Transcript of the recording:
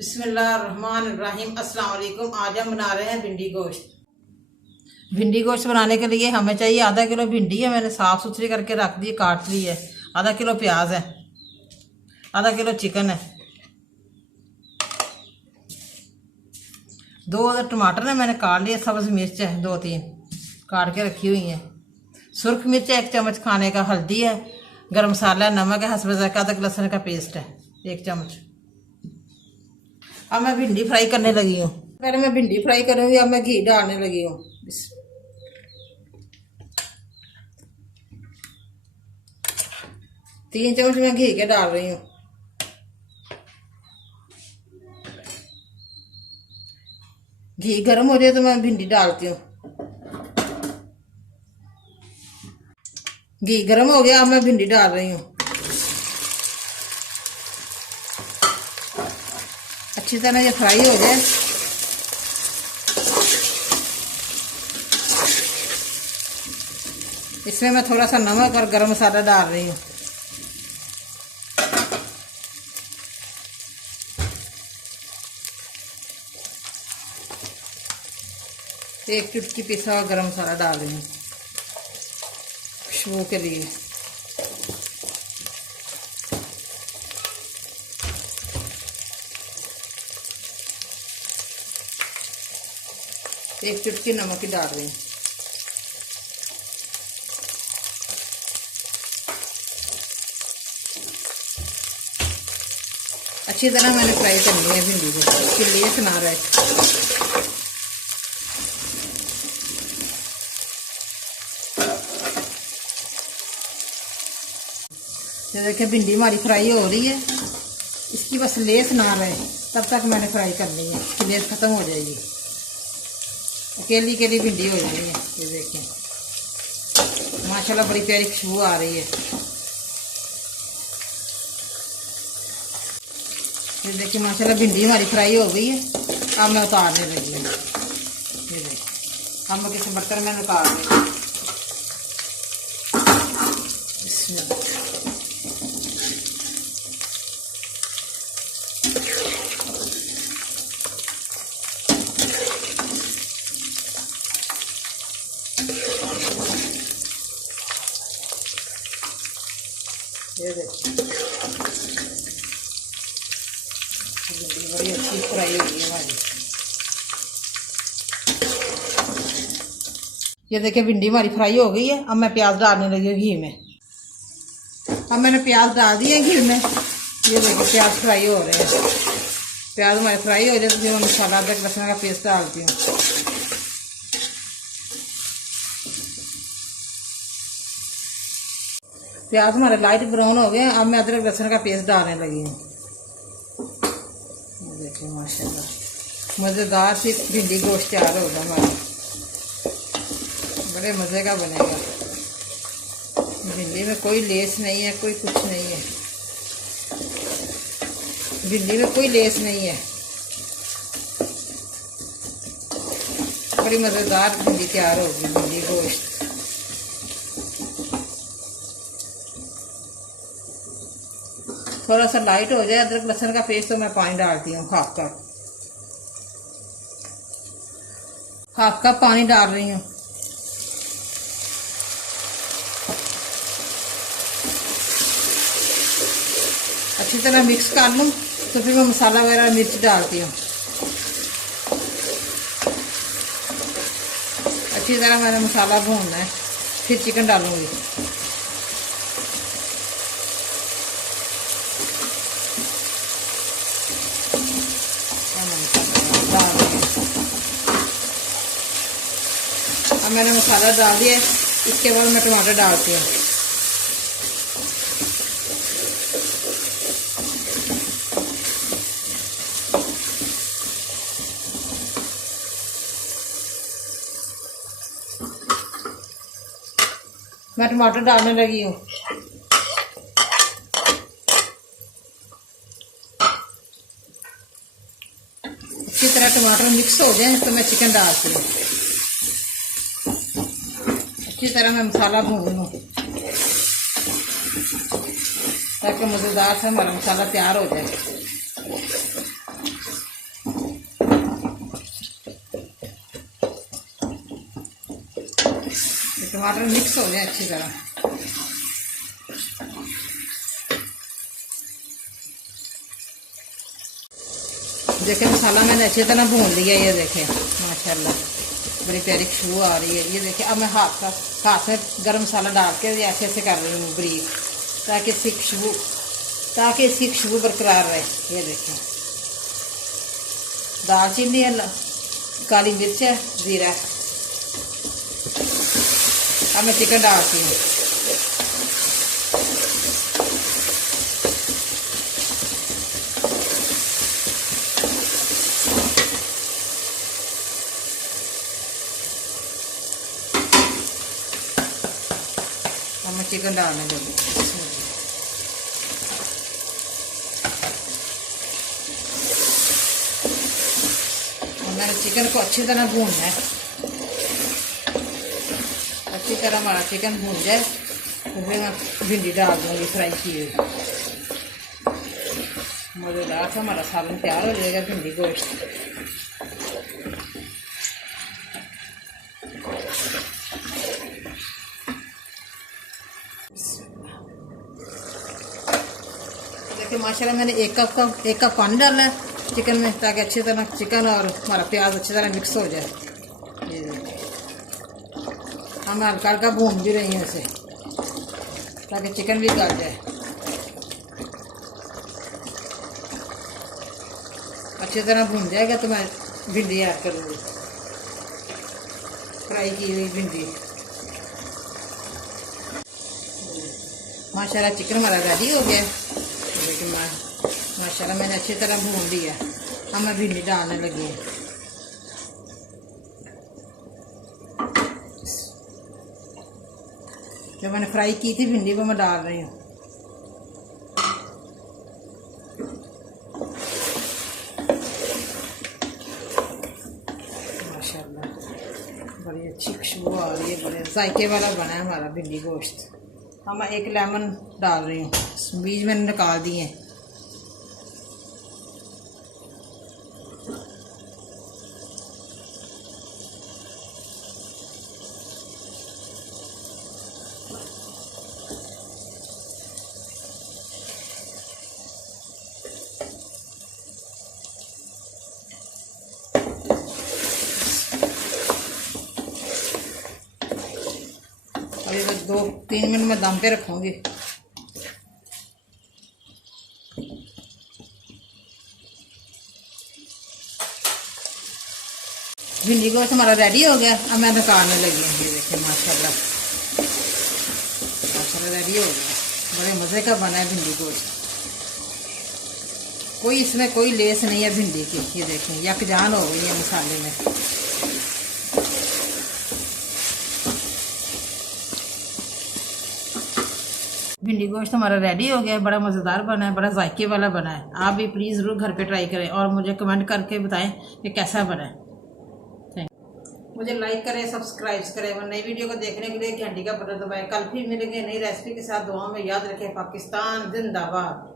बिस्मिल्लाहिर्रहमानिर्रहीम। अस्सलाम वालेकुम। आज हम बना रहे हैं भिंडी गोश्त। भिंडी गोश्त बनाने के लिए हमें चाहिए आधा किलो भिंडी है, मैंने साफ़ सुथरी करके रख दी, काट ली है। आधा किलो प्याज है, आधा किलो चिकन है, 2 टमाटर है मैंने काट लिए, सब्ज़ मिर्च है 2-3 काट के रखी हुई है, सुर्ख मिर्च है 1 चम्मच खाने का, हल्दी है, गरम मसाला है, नमक है, हस्ब ज़ायक़ा, अदरक लहसुन का पेस्ट है 1 चम्मच। अब मैं भिंडी फ्राई करने लगी हूँ। पहले मैं भिंडी फ्राई करूँगी, अब मैं घी डालने लगी हूँ। 3 चम्मच मैं घी के डाल रही हूँ। घी गर्म हो जाए तो मैं भिंडी डालती हूँ। घी गर्म हो गया, अब मैं भिंडी डाल रही हूँ। अच्छी तरह ये फ्राई हो जाए। इसमें मैं थोड़ा सा नमक और गरम मसाला डाल रही हूँ। एक चुटकी पिसा हुआ गरम मसाला डाल रही हूँ खुशबू के लिए। एक चुटकी नमक ही डाल रही हूँ। अच्छी तरह मैंने फ्राई करनी है भिंडी को, इसके लिए सुना रहा है। ये देखिए भिंडी हमारी फ्राई हो रही है, इसकी बस लेस ना रहे तब तक मैंने फ्राई करनी है, इसकी लेस खत्म हो जाएगी, अकेली अकेली भिंडी हो जानी है। ये देखिए माशाल्लाह बड़ी प्यारी खुशबू आ रही है। ये देखिए माशाल्लाह भिंडी हमारी फ्राई हो गई है। अब मैं उतारने लगी हूँ। ये देखिए अब मैं किसी बर्तन में उतार रही हूँ। ये देखिए भिंडी बड़ी अच्छी फ्राई हो गई है हमारी। ये देखिए भिंडी हमारी फ्राई हो गई है। अब मैं प्याज डालने लगी हूँ घी में। अब मैंने प्याज डाल दिए घी में। ये देखिए प्याज फ्राई हो रहे हैं। प्याज हमारे फ्राई हो जाए तो मैं मसाला अदरक लहसुन का पेस्ट डालती हूँ। प्याज हमारे लाइट ब्राउन हो गए। अब मैं अदरक लहसुन का पेस्ट डालने लगी हूँ। देखिए माशाल्लाह मज़ेदार सी भिंडी गोश्त तैयार होगा हमारा, बड़े मज़े का बनेगा। भिंडी में कोई लेस नहीं है, कोई कुछ नहीं है, भिंडी में कोई लेस नहीं है। बड़ी मज़ेदार भिंडी तैयार होगी, भिंडी गोश्त। थोड़ा सा लाइट हो जाए अदरक लहसुन का पेस्ट तो मैं पानी डालती हूँ, हाफ कप पानी डाल रही हूँ। अच्छी तरह मिक्स कर लूँ तो फिर मैं मसाला वगैरह मिर्च डालती हूँ। अच्छी तरह मैंने मसाला भूनना है, फिर चिकन डालूँगी। अब मैंने मसाला डाल दिया, इसके बाद मैं टमाटर डालती हूँ। मैं टमाटर डालने लगी हूँ। अच्छी तरह टमाटर मिक्स हो जाए तो मैं चिकन डालती हूँ। अच्छी तरह मैं मसाला भून लूँ ताकि मज़ेदार सा हमारा मसाला तैयार हो जाए। टमाटर मिक्स हो जाए अच्छी तरह। देखिए मसाला मैंने अच्छी तरह भून लिया, ये देखें माशाल्लाह बड़ी प्यारी खुशबू आ रही है। ये देखिए अब मैं हाथ में गरम मसाला डाल के ऐसे ऐसे कर रही हूँ बारीक, ताकि इसकी खुशबू बरकरार रहे। ये देखें दालचीनी है, काली मिर्च है, जीरा। अब मैं चिकन डालती हूँ। अब मैं चिकन डालने लगी। मैंने चिकन को अच्छी तरह भूनना है। अच्छी तरह हमारा चिकन भून जाए तो फिर मैं भिंडी डाल दूँगी फ्राई की हुई। मज़ेदार सा हमारा सालन तैयार हो जाएगा, भिंडी गोश्त। देखिए माशाल्लाह मैंने एक कप पानी डाला है चिकन में, ताकि अच्छी तरह चिकन और हमारा प्याज अच्छी तरह मिक्स हो जाए। ये हम हल्का हल्का भून भी रही हैं इसे, ताकि चिकन भी गल जाए। अच्छी तरह भून जाएगा तो मैं भिंडी ऐड करूँगी, फ्राई की हुई भिंडी। माशाल्लाह चिकन हमारा रेडी हो गया। लेकिन माशाल्लाह मैंने अच्छी तरह भून लिया। अब मैं भिंडी डालने लगी है। जो मैंने फ्राई की थी भिंडी वो मैं डाल रही हूँ। माशाल्लाह बड़ी अच्छी खुशबू आ रही है, बड़े जायके वाला बना है हमारा भिंडी गोश्त। अब मैं एक लेमन डाल रही हूँ, बीज मैंने निकाल दिए हैं। अभी बस 2-3 मिनट में दम पे रखूँगी। भिंडी गोश्त हमारा रेडी हो गया। अब मैं निकालने लगी हूँ। ये देखिए माशाल्लाह रेडी हो गया। बड़े मज़े का बना है भिंडी गोश्त। कोई इसमें कोई लेस नहीं है भिंडी की। ये देखें यकजान हो गई है मसाले में। भिंडी गोश्त हमारा रेडी हो गया है। बड़ा मज़ेदार बना है, बड़ा जायके वाला बना है। आप भी प्लीज़ ज़रूर घर पे ट्राई करें और मुझे कमेंट करके बताएं कि कैसा बना है। मुझे लाइक करें, सब्सक्राइब करें और नई वीडियो को देखने के लिए घंटी का बटन दबाएं। कल फिर मिलेंगे नई रेसिपी के साथ। दुआ में याद रखें। पाकिस्तान जिंदाबाद।